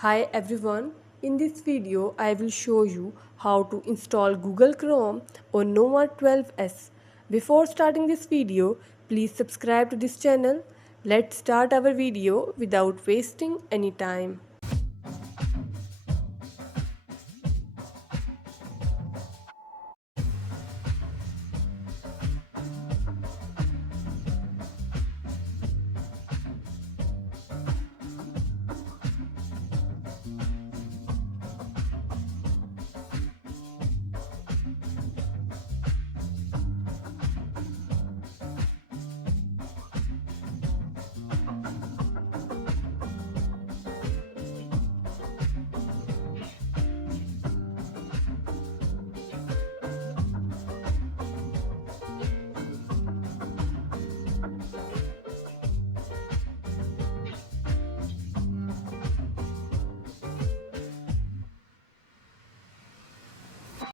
Hi everyone, in this video I will show you how to install Google Chrome on Nova 12s. Before starting this video, please subscribe to this channel. Let's start our video without wasting any time.